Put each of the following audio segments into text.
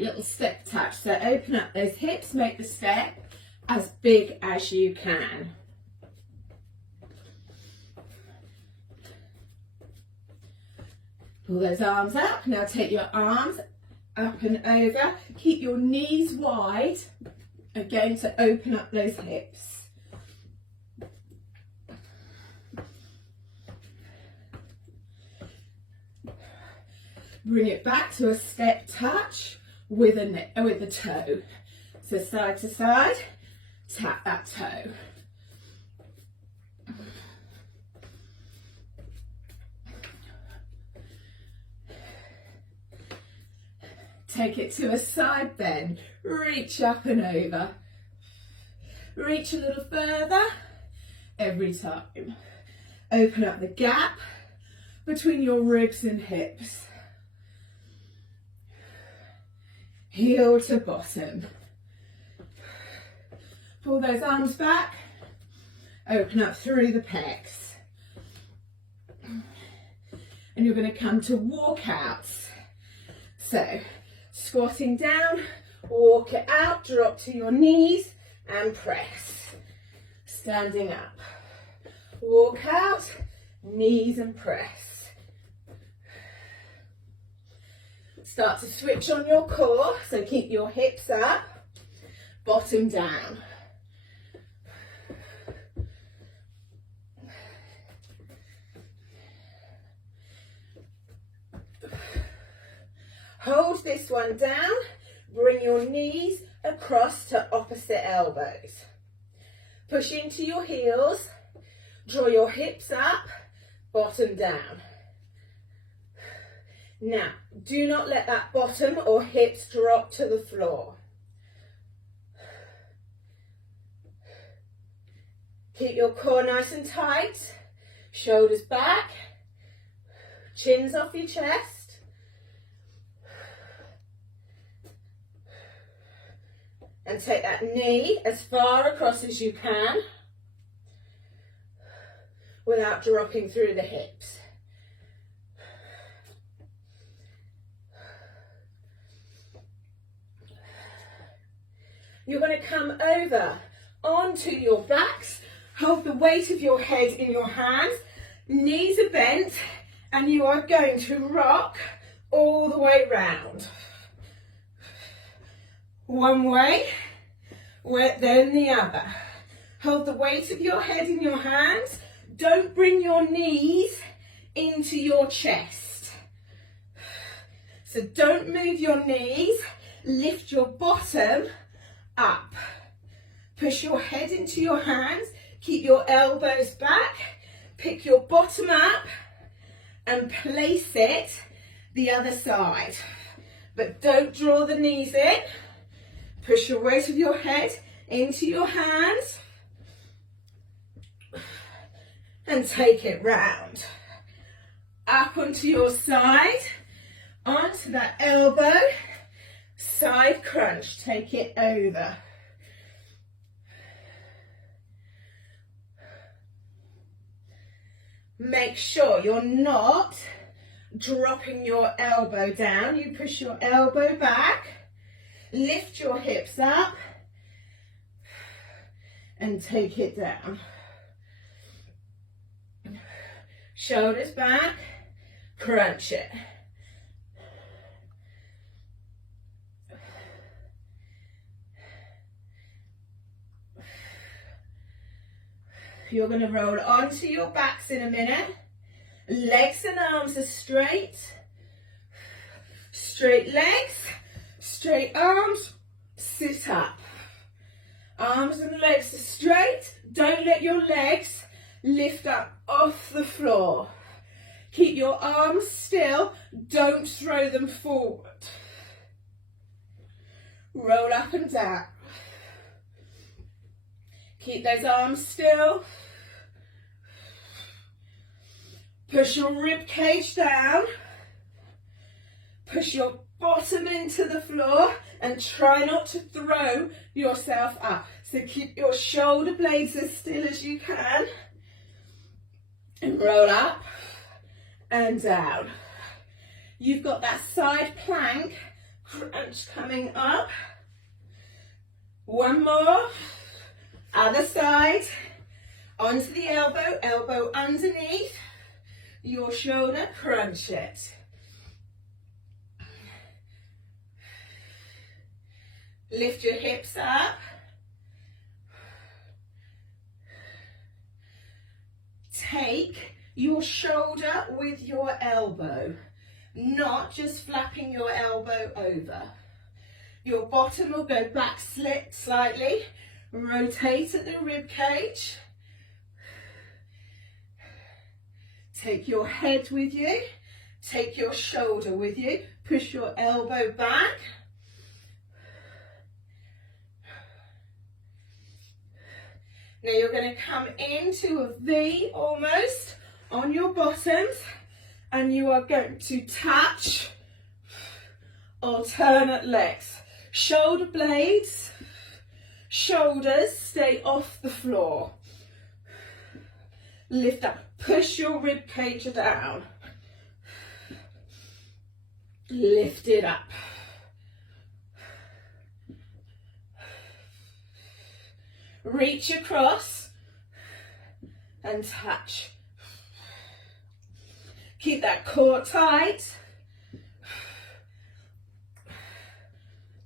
great little step touch. So open up those hips, make the step as big as you can. Pull those arms up. Now take your arms up and over. Keep your knees wide, again, to open up those hips. Bring it back to a step touch with the toe. So side to side, tap that toe. Take it to a side bend, reach up and over. Reach a little further every time. Open up the gap between your ribs and hips. Heel to bottom. Pull those arms back, open up through the pecs. And you're going to come to walkouts. So, squatting down, walk it out, drop to your knees and press. Standing up. Walk out, knees and press. Start to switch on your core, so keep your hips up, bottom down. Hold this one down, bring your knees across to opposite elbows. Push into your heels, draw your hips up, bottom down. Now, do not let that bottom or hips drop to the floor. Keep your core nice and tight, shoulders back, chins off your chest. And take that knee as far across as you can without dropping through the hips. You're going to come over onto your backs, hold the weight of your head in your hands, knees are bent, and you are going to rock all the way round. One way, then the other. Hold the weight of your head in your hands. Don't bring your knees into your chest. So don't move your knees. Lift your bottom up. Push your head into your hands. Keep your elbows back. Pick your bottom up and place it the other side. But don't draw the knees in. Push your weight of your head into your hands and take it round. Up onto your side, onto that elbow, side crunch, take it over. Make sure you're not dropping your elbow down. You push your elbow back. Lift your hips up and take it down. Shoulders back, crunch it. You're going to roll onto your backs in a minute. Legs and arms are straight. Straight legs. Straight arms, sit up. Arms and legs are straight. Don't let your legs lift up off the floor. Keep your arms still. Don't throw them forward. Roll up and down. Keep those arms still. Push your rib cage down. Push your bottom into the floor and try not to throw yourself up. So keep your shoulder blades as still as you can. And roll up and down. You've got that side plank Crunch coming up. One more. Other side. Onto the elbow, elbow underneath your shoulder, crunch it. Lift your hips up. Take your shoulder with your elbow, not just flapping your elbow over. Your bottom will go back slightly, rotate at the rib cage. Take your head with you, take your shoulder with you, push your elbow back. Now you're going to come into a V almost on your bottoms, and you are going to touch alternate legs. Shoulder blades, shoulders stay off the floor. Lift up, push your rib cage down. Lift it up. Reach across and touch. Keep that core tight.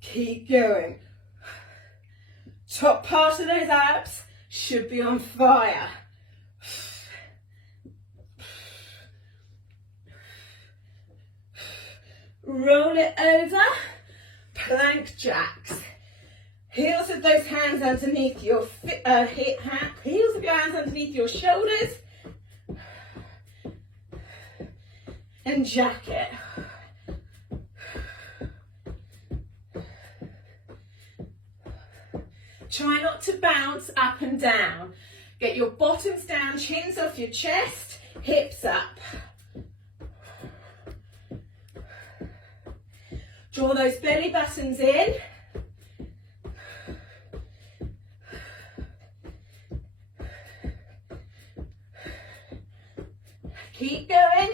Keep going. Top part of those abs should be on fire. Roll it over, plank jacks. Heels of those hands underneath your heels of your hands underneath your shoulders, and jack it. Try not to bounce up and down. Get your bottoms down, chins off your chest, hips up. Draw those belly buttons in. Keep going.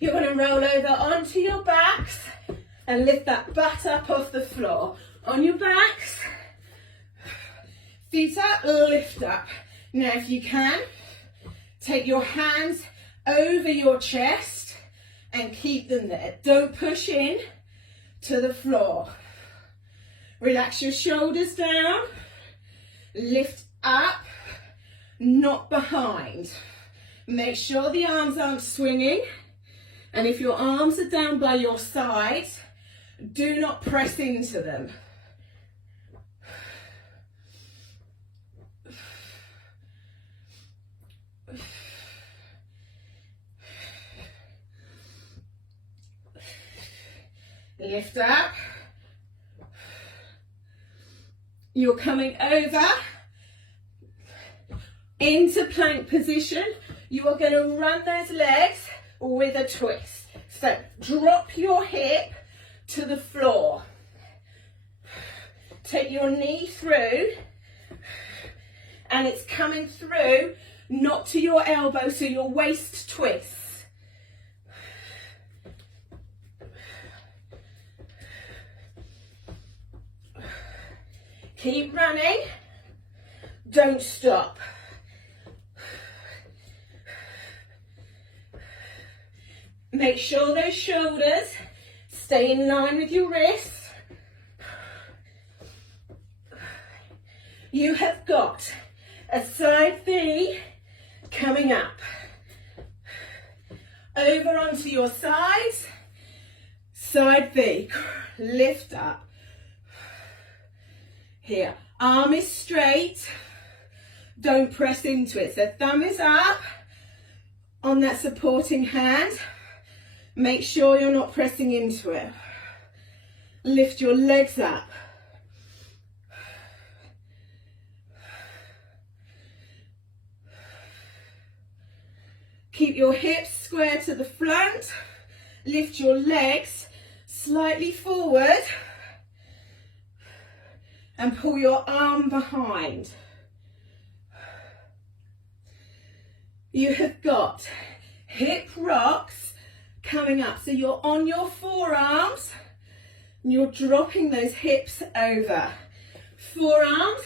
You're going to roll over onto your backs and lift that butt up off the floor. On your backs, feet up, lift up. Now if you can, take your hands over your chest and keep them there. Don't push in to the floor. Relax your shoulders down. Lift up, not behind. Make sure the arms aren't swinging. And if your arms are down by your side, do not press into them. Lift up. You're coming over into plank position. You are going to run those legs with a twist. So drop your hip to the floor. Take your knee through, and it's coming through, not to your elbow, so your waist twists. Keep running, don't stop. Make sure those shoulders stay in line with your wrists. You have got a side V coming up. Over onto your sides, side V, lift up. Here, arm is straight, don't press into it. So thumb is up on that supporting hand. Make sure you're not pressing into it. Lift your legs up. Keep your hips square to the front. Lift your legs slightly forward. And pull your arm behind. You have got hip rocks coming up. So you're on your forearms and you're dropping those hips over. Forearms,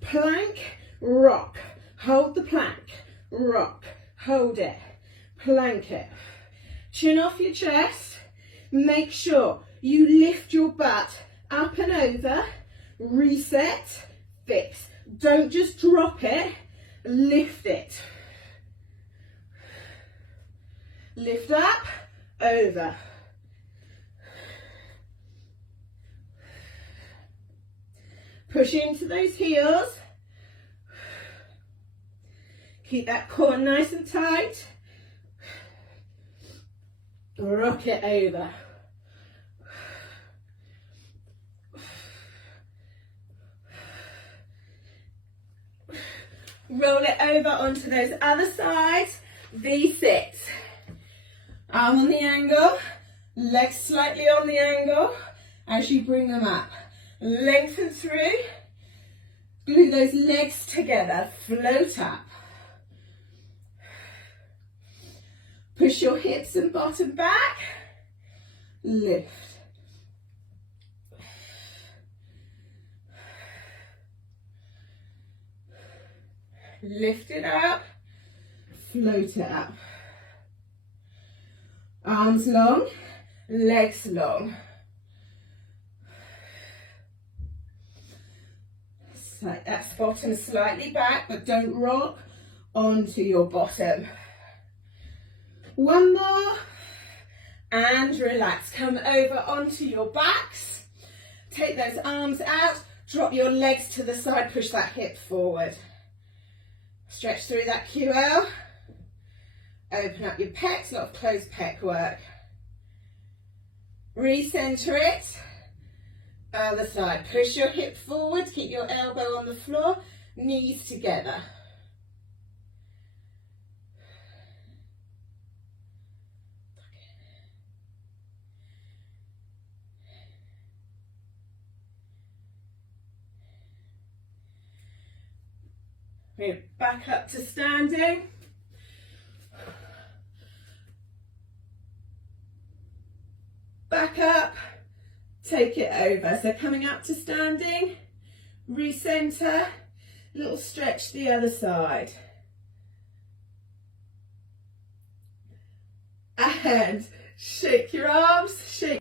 plank, rock. Hold the plank, rock, hold it, plank it. Chin off your chest. Make sure you lift your butt up and over. Reset, fix. Don't just drop it, lift it. Lift up, over. Push into those heels. Keep that core nice and tight. Rock it over. Roll it over onto those other sides. V6. Arm on the angle, legs slightly on the angle as you bring them up. Lengthen through. Glue those legs together. Float up. Push your hips and bottom back. Lift. Lift it up. Float it up. Arms long, legs long. Slide that bottom slightly back, but don't rock onto your bottom. One more, and relax. Come over onto your backs. Take those arms out, drop your legs to the side, push that hip forward. Stretch through that QL. Open up your pecs, a lot of closed pec work. Recenter it. Other side. Push your hip forward, keep your elbow on the floor, knees together. We're back up to standing. Back up, take it over. So coming up to standing, recenter, little stretch the other side. And shake your arms, shake